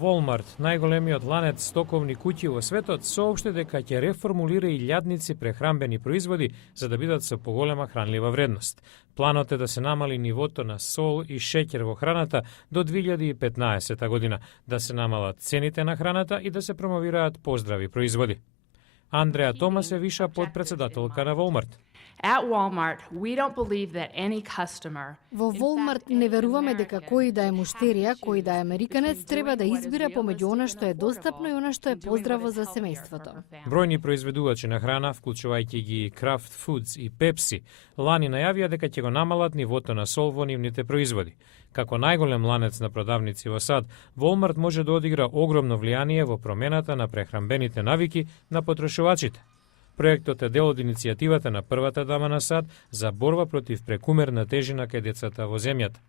Walmart, најголемиот ланец стоковни куќи во светот, соопшти дека ќе реформулира илјадници прехранбени производи за да бидат со поголема хранлива вредност. Планот е да се намали нивото на сол и шеќер во храната до 2015 година, да се намалат цените на храната и да се промовираат поздрави производи. Андреа Томас е виша подпредседателка на Walmart. At Walmart, we don't believe that any customer. Во Walmart не веруваме дека кој да е муштерија, кој да е американец, треба да избира помеѓу она што е достапно и она што е поздраво за семејството. Бројни произведувачи на храна, вклучувајќи ги Kraft Foods и Pepsi, лани најавија дека ќе го намалат нивото на сол во нивните производи. Како најголем ланец на продавници во САД, Walmart може да одигра огромно влијание во промената на прехранбените навики на потрошувачите. Проектот е дел од иницијативата на првата дама на САД за борба против прекумерна тежина кај децата во земјата.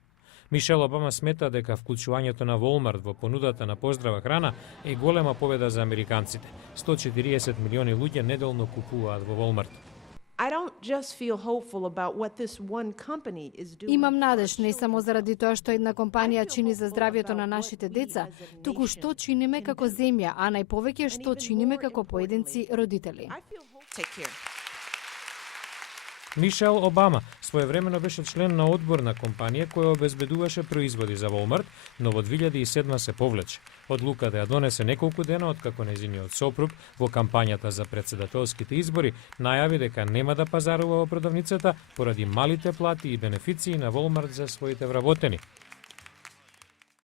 Мишел Обама смета дека вклучувањето на Walmart во понудата на поздрава храна е голема победа за американците. 140 милиони луѓе неделно купуваат во Walmart. Имам надеж не само заради тоа што една компанија чини за здравјето на нашите деца, туку што чиниме како земја, а најповеќе што чиниме како поединци родители. Мишел Обама своевремено беше член на одбор на компанија која обезбедуваше производи за Walmart, но во 2007 се повлече. Одлука да ја донесе неколку дена откако нејзиниот сопруг во кампањата за претседателските избори најави дека нема да пазарува во продавницата поради малите плати и бенефиции на Walmart за своите вработени.